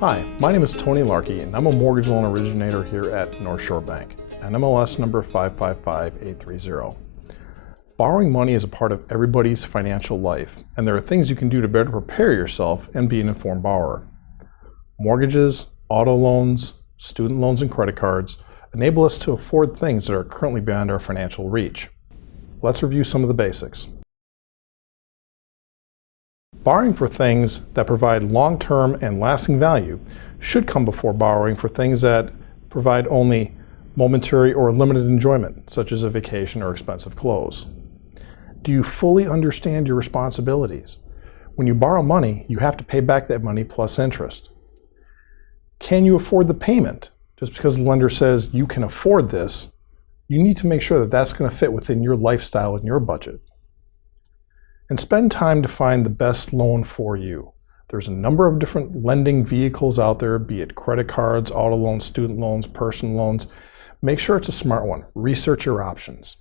Hi, my name is Tony Larkey and I'm a mortgage loan originator here at North Shore Bank, NMLS number 555830. Borrowing money is a part of everybody's financial life, and there are things you can do to better prepare yourself and be an informed borrower. Mortgages, auto loans, student loans, and credit cards enable us to afford things that are currently beyond our financial reach. Let's review some of the basics. Borrowing for things that provide long-term and lasting value should come before borrowing for things that provide only momentary or limited enjoyment, such as a vacation or expensive clothes. Do you fully understand your responsibilities? When you borrow money, you have to pay back that money plus interest. Can you afford the payment? Just because the lender says you can afford this, you need to make sure that that's going to fit within your lifestyle and your budget. And spend time to find the best loan for you. There's a number of different lending vehicles out there, be it credit cards, auto loans, student loans, personal loans. Make sure it's a smart one. Research your options.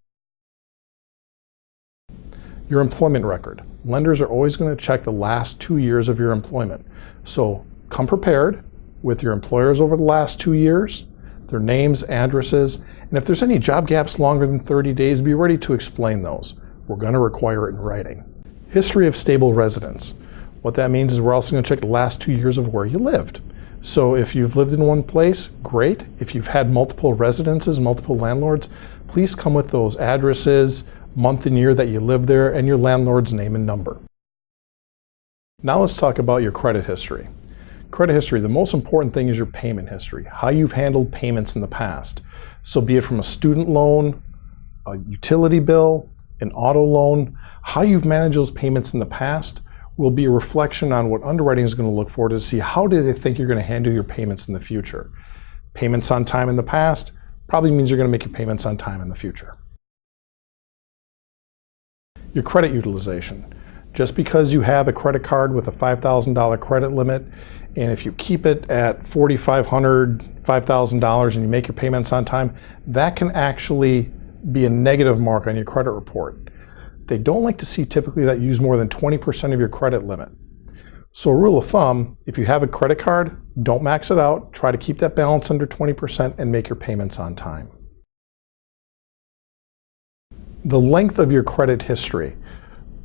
Your employment record. Lenders are always going to check the last 2 years of your employment. So come prepared with your employers over the last 2 years, their names, addresses, and if there's any job gaps longer than 30 days, be ready to explain those. We're going to require it in writing. History of stable residence. What that means is we're also going to check the last 2 years of where you lived. So if you've lived in one place, great. If you've had multiple residences, multiple landlords, please come with those addresses, month and year that you lived there, and your landlord's name and number. Now let's talk about your credit history. Credit history, the most important thing is your payment history, how you've handled payments in the past. So be it from a student loan, a utility bill, an auto loan, how you've managed those payments in the past will be a reflection on what underwriting is going to look for to see how do they think you're going to handle your payments in the future. Payments on time in the past probably means you're going to make your payments on time in the future. Your credit utilization. Just because you have a credit card with a $5,000 credit limit, and if you keep it at $4,500, $5,000 and you make your payments on time, that can actually be a negative mark on your credit report. They don't like to see typically that you use more than 20% of your credit limit. So a rule of thumb, if you have a credit card, don't max it out. Try to keep that balance under 20% and make your payments on time. The length of your credit history.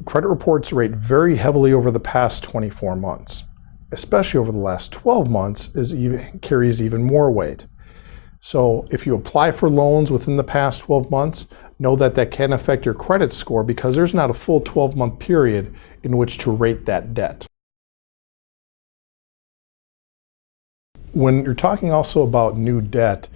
Credit reports rate very heavily over the past 24 months. Especially over the last 12 months carries even more weight. So if you apply for loans within the past 12 months, know that that can affect your credit score because there's not a full 12-month period in which to rate that debt. When you're talking also about new debt,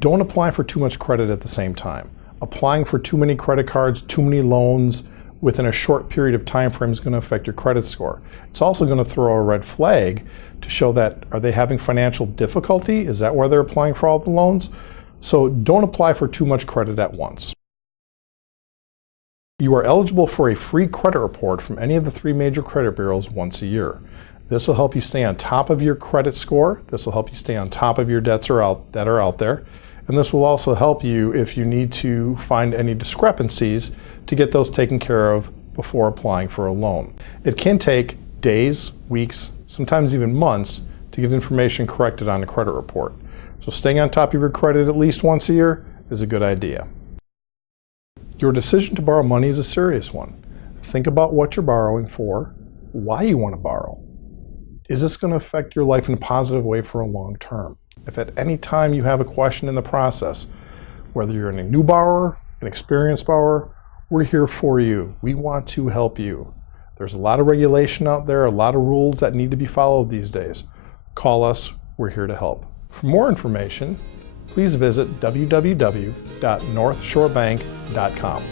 don't apply for too much credit at the same time. Applying for too many credit cards, too many loans within a short period of time frame is going to affect your credit score. It's also going to throw a red flag to show that, are they having financial difficulty? Is that why they're applying for all the loans? So don't apply for too much credit at once. You are eligible for a free credit report from any of the 3 major credit bureaus once a year. This will help you stay on top of your credit score. This will help you stay on top of your debts that are out there. And this will also help you if you need to find any discrepancies to get those taken care of before applying for a loan. It can take days, weeks, sometimes even months to get information corrected on a credit report. So staying on top of your credit at least once a year is a good idea. Your decision to borrow money is a serious one. Think about what you're borrowing for, why you want to borrow. Is this going to affect your life in a positive way for a long term? If at any time you have a question in the process, whether you're a new borrower, an experienced borrower, we're here for you. We want to help you. There's a lot of regulation out there, a lot of rules that need to be followed these days. Call us, we're here to help. For more information, please visit www.northshorebank.com.